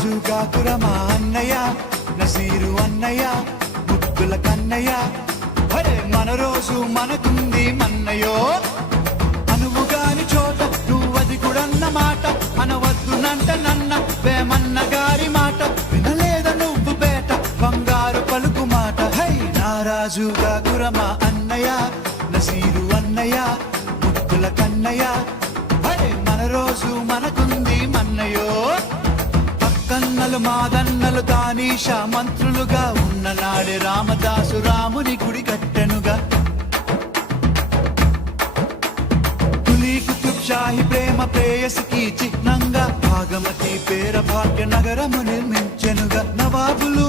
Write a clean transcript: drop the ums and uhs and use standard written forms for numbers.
జూగాకురమా అన్నయ్య నసీరు అన్నయ్య ముద్దుల కన్నయ్య అరే మన రోజు మనకుంది మన్నయో అనువుగాని చోట నువ్వది కూడన్న మాట అనవద్దునంట నన్న వేమన్న గారి మాట వినలేద నువ్వు బేట బంగారు పలుకు మాట హై నారాజుగాకురమా అన్నయ్య నసీరు అన్నయ్య ముద్దుల కన్నయ్య అరే మన రోజు మనకుంది మన్నయో కన్నలు మాదన్నలు తానీషా మంత్రులుగా ఉన్న నాడే రామదాసు రాముని గుడి కట్టెనుగా కులీ కుతుబ్ షాహి ప్రేమ ప్రేయసికి చిహ్నంగా భాగమతి పేర భాగ్య నగరము నిర్మించెనుగా నవాబులు